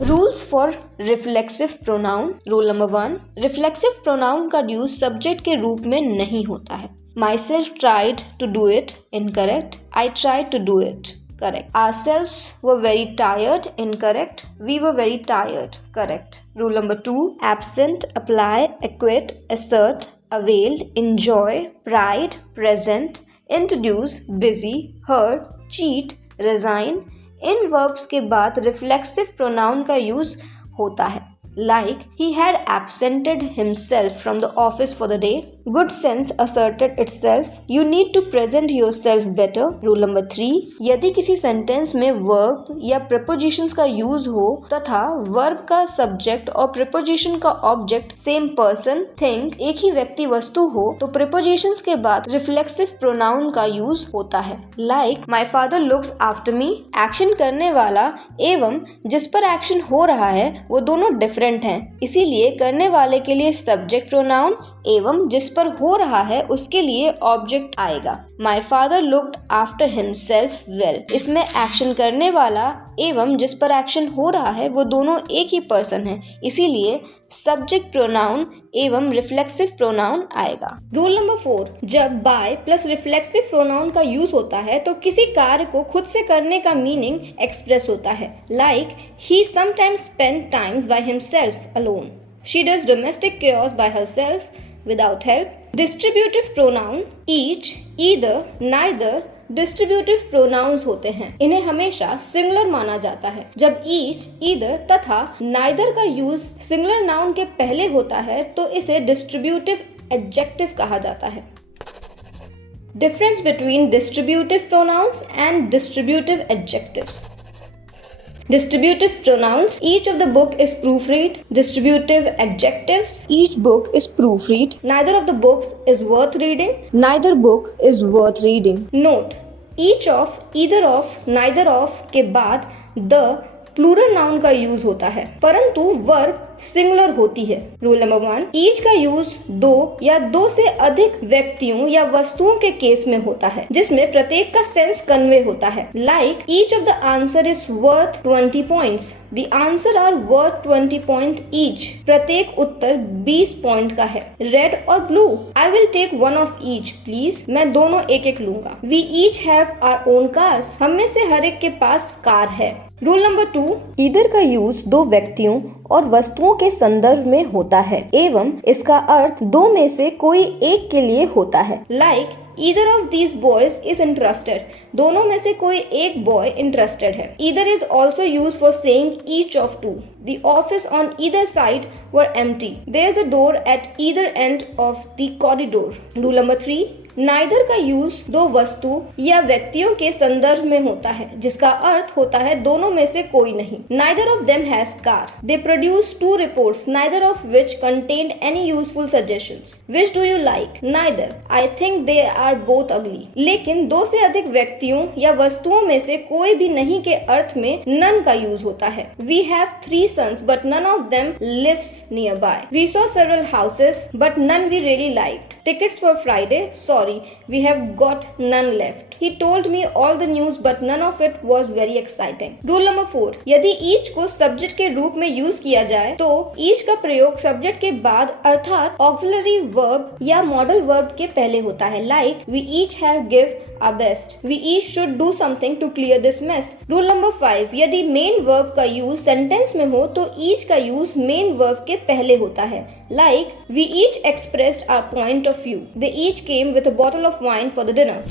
Rules for reflexive pronoun. Rule number 1, reflexive pronoun का use subject के रूप में नहीं होता है। Myself tried to do it, incorrect. I tried to do it, correct. Ourselves were very tired, incorrect. We were very tired, correct. Rule number 2, absent, apply, acquit, assert, avail, enjoy, pride, present, introduce, busy, heard, cheat, resign. In verbs के बाद reflexive pronoun का use होता है, like he had absented himself from the office for the day. Good sense asserted itself. You need to present yourself better. Rule number 3, यदि किसी sentence में verb या prepositions का यूज हो तथा वर्ब का सब्जेक्ट और preposition का ऑब्जेक्ट सेम पर्सन, थिंग, एक ही व्यक्ति वस्तु हो तो prepositions के बाद रिफ्लेक्सिव प्रोनाउन का यूज होता है, like my father looks after me. Action करने वाला एवं जिस पर एक्शन हो रहा है वो दोनों डिफरेंट हैं, इसीलिए करने वाले के लिए सब्जेक्ट प्रोनाउन एवं जिस पर हो रहा है उसके लिए ऑब्जेक्ट आएगा। My father looked after himself well. इसमें एक्शन करने वाला एवं जिस पर एक्शन हो रहा है वो दोनों एक ही पर्सन है, इसीलिए सब्जेक्ट प्रोनाउन एवं रिफ्लेक्सिव प्रोनाउन आएगा। रूल नंबर 4, जब बाय प्लस रिफ्लेक्सिव प्रोनाउन का यूज होता है तो किसी कार्य को खुद से करने का मीनिंग एक्सप्रेस होता है, like he sometimes spent time by himself alone. She does domestic chores by herself without help. Distributive pronoun each, either, neither distributive pronounce होते हैं। इन्हें हमेशा सिंगुलर माना जाता है। जब each, either तथा neither का यूज सिंगुलर नाउन के पहले होता है तो इसे डिस्ट्रीब्यूटिव एडजेक्टिव कहा जाता है। Difference between distributive pronouns and distributive adjectives. Distributive pronouns, each of the book is proofread. Distributive adjectives, each book is proofread. Neither of the books is worth reading. Neither book is worth reading. Note, each of, either of, neither of के बाद the plural noun का use होता है परंतु verb singular होती है। Rule number 1, each का use दो या दो से अधिक व्यक्तियों या वस्तुओं के केस में होता है जिसमें प्रत्येक का सेंस कन्वे होता है, like each of the answer is worth 20 points. The answer are worth 20 point each. प्रत्येक उत्तर 20 पॉइंट का है। रेड और blue, I will take one of each please. मैं दोनों एक एक लूंगा। We each have our own cars. हम में से हर एक के पास कार है। रूल नंबर 2, ईदर का यूज दो व्यक्तियों और वस्तुओं के संदर्भ में होता है एवं इसका अर्थ दो में से कोई एक के लिए होता है, like either of these boys is interested. दोनों में से कोई एक बॉय इंटरेस्टेड है। Either is also used for saying each of two. The office on either side were empty. There is a door at either end of the corridor. Rule number 3, neither का use दो वस्तु या व्यक्तियों के संदर्भ में होता है जिसका अर्थ होता है दोनों में से कोई नहीं। Neither of them has car. They produced 2 reports, neither of which contained any useful suggestions. Which do you like? Neither. I think they are both ugly. लेकिन दो से अधिक व्यक्तियों या वस्तुओं में से कोई भी नहीं के अर्थ में none का यूज होता है। We have 3 sons, but none of them lives nearby. We saw several houses, but none we really liked. Tickets for Friday? Sorry, we have got none left. He told me all the news, but none of it was very exciting. Rule number 4, यदि each को subject के रूप में use किया जाए तो each का प्रयोग सब्जेक्ट के बाद अर्थात ऑक्सिलरी वर्ब या मॉडल वर्ब के पहले होता है, like we each have give our best. We each should do something to clear this mess. Rule number 5, यदि मेन वर्ब का यूज सेंटेंस में हो तो each का यूज मेन वर्ब के पहले होता है, like we each expressed our point of view. They each came with a bottle of wine for the dinner.